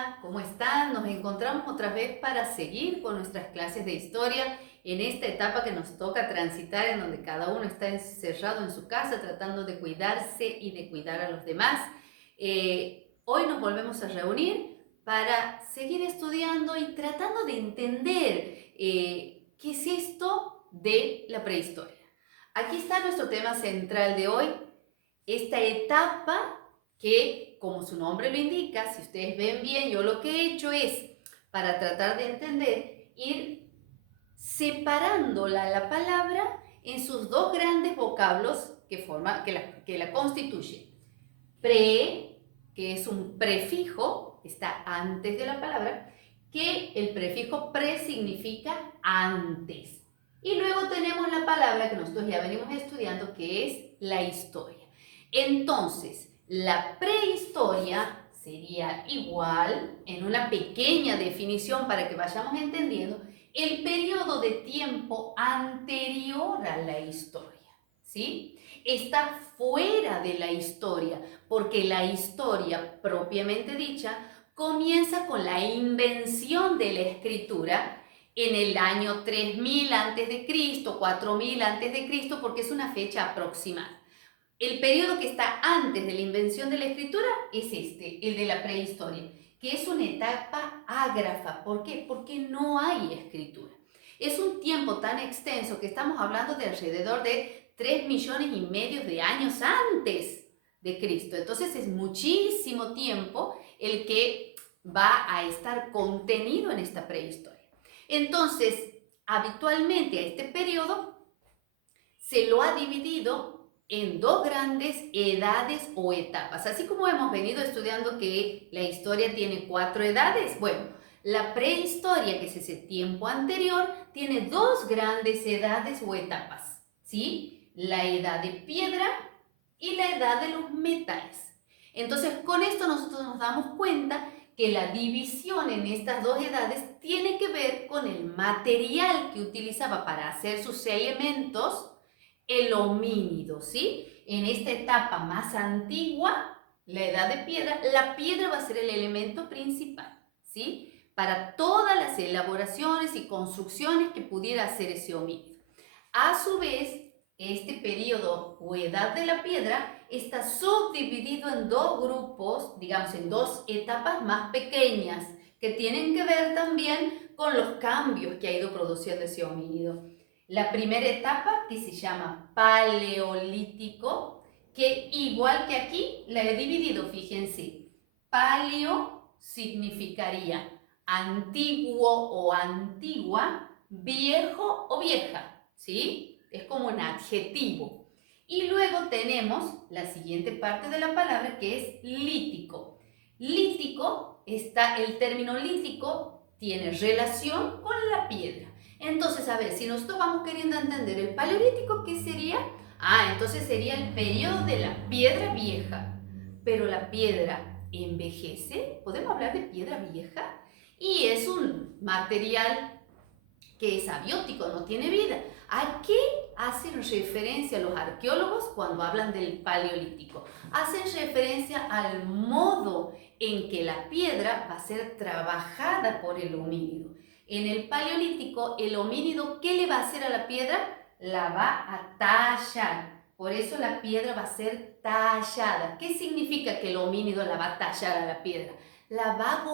Hola, ¿cómo están? Nos encontramos otra vez para seguir con nuestras clases de historia en esta etapa que nos toca transitar, en donde cada uno está encerrado en su casa tratando de cuidarse y de cuidar a los demás. Hoy nos volvemos a reunir para seguir estudiando y tratando de entender qué es esto de la prehistoria. Aquí está nuestro tema central de hoy, esta etapa que, como su nombre lo indica, si ustedes ven bien, yo lo que he hecho es, para tratar de entender, ir separando la palabra en sus dos grandes vocablos que la constituyen. Pre, que es un prefijo, está antes de la palabra, que el prefijo pre significa antes. Y luego tenemos la palabra que nosotros ya venimos estudiando, que es la historia. Entonces, la prehistoria sería igual, en una pequeña definición para que vayamos entendiendo, el periodo de tiempo anterior a la historia, ¿sí? Está fuera de la historia, porque la historia propiamente dicha comienza con la invención de la escritura en el año 3000 a.C., 4000 a.C., porque es una fecha aproximada. El periodo que está antes de la invención de la escritura es el de la prehistoria, que es una etapa ágrafa. ¿Por qué? Porque no hay escritura. Es un tiempo tan extenso que estamos hablando de alrededor de 3,5 millones de años antes de Cristo. Entonces es muchísimo tiempo el que va a estar contenido en esta prehistoria. Entonces, habitualmente a este periodo se lo ha dividido en dos grandes edades o etapas. Así como hemos venido estudiando que la historia tiene 4 edades, bueno, la prehistoria, que es ese tiempo anterior, tiene dos grandes edades o etapas, ¿sí? La edad de piedra y la edad de los metales. Entonces, con esto nosotros nos damos cuenta que la división en estas dos edades tiene que ver con el material que utilizaba para hacer sus elementos el homínido, ¿sí? En esta etapa más antigua, la edad de piedra, la piedra va a ser el elemento principal, ¿sí? Para todas las elaboraciones y construcciones que pudiera hacer ese homínido. A su vez, este periodo o edad de la piedra está subdividido en dos grupos, digamos en dos etapas más pequeñas, que tienen que ver también con los cambios que ha ido produciendo ese homínido. La primera etapa, que se llama paleolítico, que igual que aquí la he dividido, fíjense. Paleo significaría antiguo o antigua, viejo o vieja, ¿sí? Es como un adjetivo. Y luego tenemos la siguiente parte de la palabra, que es lítico. Lítico, el término lítico tiene relación con la piedra. Entonces, a ver, si nosotros vamos queriendo entender el paleolítico, ¿qué sería? Entonces sería el periodo de la piedra vieja. Pero la piedra envejece, ¿podemos hablar de piedra vieja? Y es un material que es abiótico, no tiene vida. ¿A qué hacen referencia los arqueólogos cuando hablan del paleolítico? Hacen referencia al modo en que la piedra va a ser trabajada por el homínido. En el paleolítico, el homínido, ¿qué le va a hacer a la piedra? La va a tallar. Por eso la piedra va a ser tallada. ¿Qué significa que el homínido la va a tallar a la piedra? La va a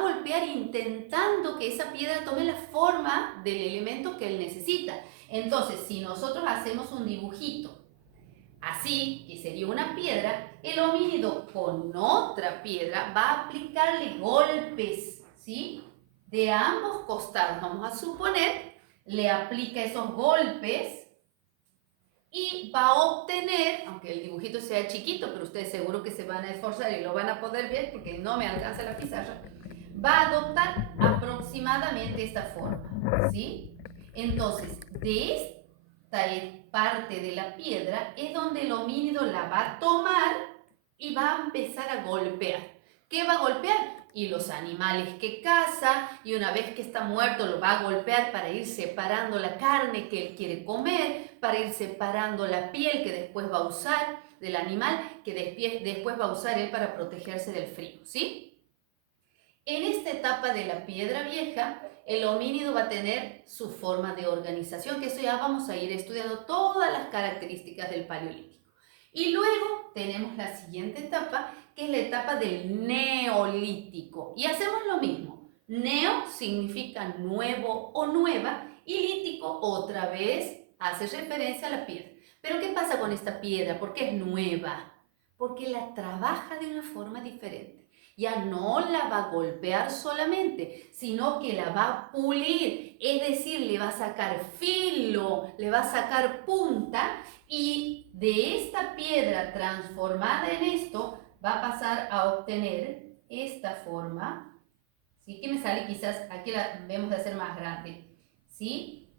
golpear intentando que esa piedra tome la forma del elemento que él necesita. Entonces, si nosotros hacemos un dibujito así, que sería una piedra, el homínido con otra piedra va a aplicarle golpes, ¿sí? De ambos costados, vamos a suponer, le aplica esos golpes y va a obtener, aunque el dibujito sea chiquito, pero ustedes seguro que se van a esforzar y lo van a poder ver porque no me alcanza la pizarra, va a adoptar aproximadamente esta forma, ¿sí? Entonces, de esta parte de la piedra es donde el homínido la va a tomar y va a empezar a golpear. ¿Qué va a golpear? Y los animales que caza, y una vez que está muerto lo va a golpear para ir separando la carne que él quiere comer, para ir separando la piel que después va a usar del animal, que después va a usar él para protegerse del frío, ¿sí? En esta etapa de la piedra vieja, el homínido va a tener su forma de organización, que eso ya vamos a ir estudiando todas las características del Paleolítico. Y luego tenemos la siguiente etapa, que es la etapa del Neolítico. Y hacemos lo mismo. Neo significa nuevo o nueva y lítico otra vez hace referencia a la piedra. Pero ¿qué pasa con esta piedra? ¿Por qué es nueva? Porque la trabaja de una forma diferente. Ya no la va a golpear solamente, sino que la va a pulir, es decir, le va a sacar filo, le va a sacar punta y de esta piedra transformada en esto va a pasar a obtener esta forma, ¿sí? Que me sale quizás, aquí la debemos de hacer más grande, ¿sí?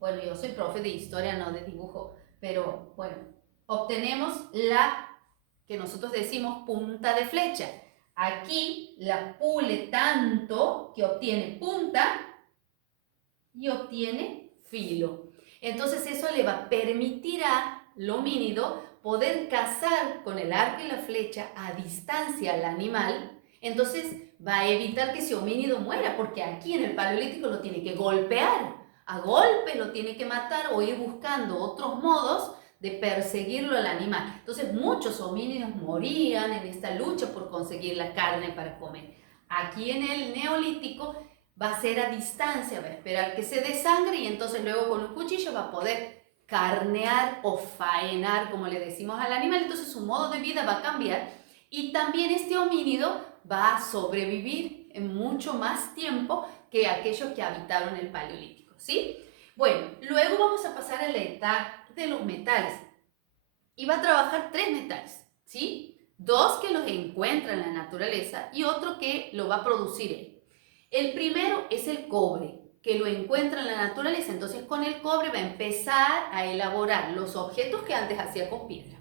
Bueno, yo soy profe de historia, no de dibujo, pero bueno, obtenemos la que nosotros decimos punta de flecha. Aquí la pule tanto que obtiene punta y obtiene filo. Entonces eso le va a permitir al homínido poder cazar con el arco y la flecha a distancia al animal. Entonces va a evitar que ese homínido muera, porque aquí en el Paleolítico lo tiene que golpear. A golpe lo tiene que matar o ir buscando otros modos de perseguirlo al animal. Entonces muchos homínidos morían en esta lucha por conseguir la carne para comer. Aquí en el Neolítico va a ser a distancia, va a esperar que se desangre y entonces luego con un cuchillo va a poder carnear o faenar, como le decimos al animal. Entonces su modo de vida va a cambiar y también este homínido va a sobrevivir en mucho más tiempo que aquellos que habitaron el Paleolítico, ¿sí? Bueno, luego vamos a pasar a la etapa de los metales y va a trabajar 3 metales, ¿sí? 2 que los encuentra en la naturaleza y otro que lo va a producir él. El primero es el cobre, que lo encuentra en la naturaleza, entonces con el cobre va a empezar a elaborar los objetos que antes hacía con piedra.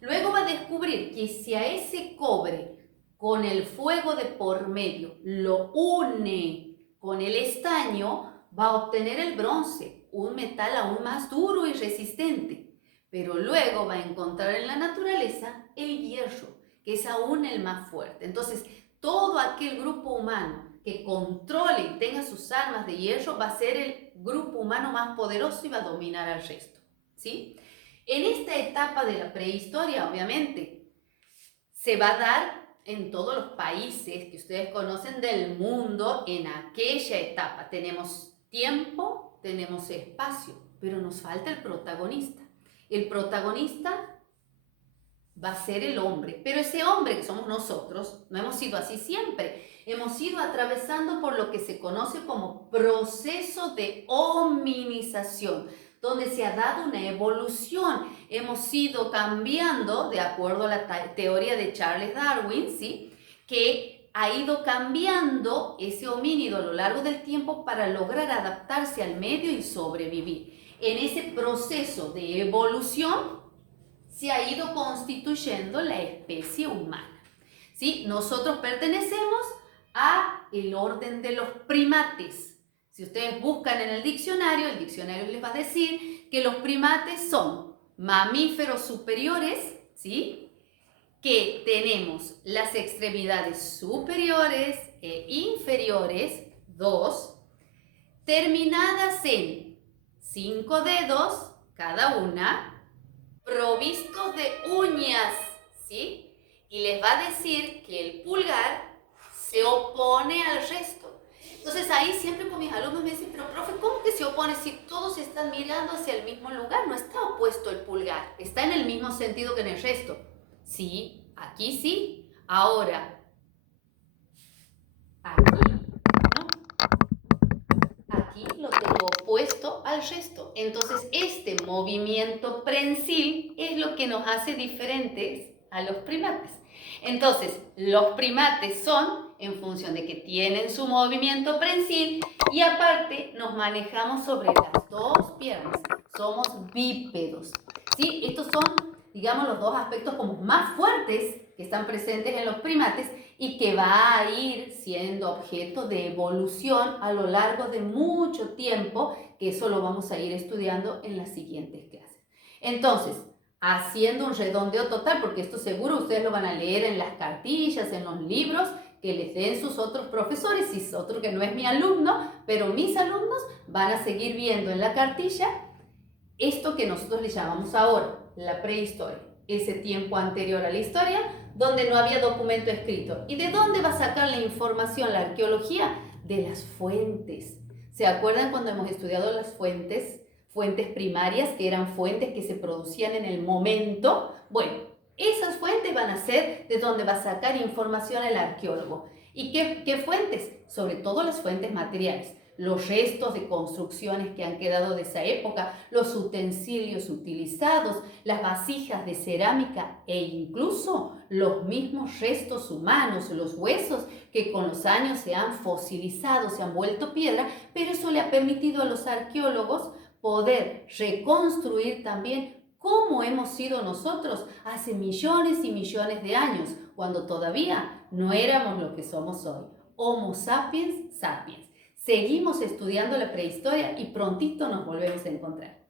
Luego va a descubrir que si a ese cobre con el fuego de por medio lo une con el estaño, va a obtener el bronce, un metal aún más duro y resistente. Pero luego va a encontrar en la naturaleza el hierro, que es aún el más fuerte. Entonces, todo aquel grupo humano que controle y tenga sus armas de hierro va a ser el grupo humano más poderoso y va a dominar al resto, ¿sí? En esta etapa de la prehistoria, obviamente, se va a dar en todos los países que ustedes conocen del mundo. En aquella etapa tenemos tiempo, tenemos espacio, pero nos falta el protagonista. El protagonista va a ser el hombre, pero ese hombre que somos nosotros, no hemos sido así siempre. Hemos ido atravesando por lo que se conoce como proceso de hominización, donde se ha dado una evolución. Hemos ido cambiando, de acuerdo a la teoría de Charles Darwin, ¿sí? Que ha ido cambiando ese homínido a lo largo del tiempo para lograr adaptarse al medio y sobrevivir. En ese proceso de evolución se ha ido constituyendo la especie humana, ¿sí? Nosotros pertenecemos a el orden de los primates. Si ustedes buscan en el diccionario les va a decir que los primates son mamíferos superiores, ¿sí? Que tenemos las extremidades superiores e inferiores, 2, terminadas en 5 dedos cada una, provistos de uñas, ¿sí? Y les va a decir que el pulgar se opone al resto. Entonces ahí siempre con mis alumnos me dicen, pero profe, ¿cómo que se opone si todos están mirando hacia el mismo lugar? No está opuesto el pulgar, está en el mismo sentido que en el resto. Sí, aquí sí. Ahora, aquí no. Aquí lo tengo opuesto al resto. Entonces este movimiento prensil es lo que nos hace diferentes a los primates. Entonces los primates son en función de que tienen su movimiento prensil y aparte nos manejamos sobre las 2 piernas. Somos bípedos, ¿sí? Estos son, digamos, los 2 aspectos como más fuertes que están presentes en los primates y que va a ir siendo objeto de evolución a lo largo de mucho tiempo, que eso lo vamos a ir estudiando en las siguientes clases. Entonces, haciendo un redondeo total, porque esto seguro ustedes lo van a leer en las cartillas, en los libros, que les den sus otros profesores, si es otro que no es mi alumno, pero mis alumnos van a seguir viendo en la cartilla esto que nosotros le llamamos ahora la prehistoria, ese tiempo anterior a la historia, donde no había documento escrito. ¿Y de dónde va a sacar la información la arqueología? De las fuentes. ¿Se acuerdan cuando hemos estudiado las fuentes? Fuentes primarias, que eran fuentes que se producían en el momento. Bueno, esas fuentes van a ser de donde va a sacar información el arqueólogo. ¿Y qué fuentes? Sobre todo las fuentes materiales. Los restos de construcciones que han quedado de esa época, los utensilios utilizados, las vasijas de cerámica e incluso los mismos restos humanos, los huesos que con los años se han fosilizado, se han vuelto piedra, pero eso le ha permitido a los arqueólogos poder reconstruir también cómo hemos sido nosotros hace millones y millones de años, cuando todavía no éramos lo que somos hoy. Homo sapiens sapiens. Seguimos estudiando la prehistoria y prontito nos volvemos a encontrar.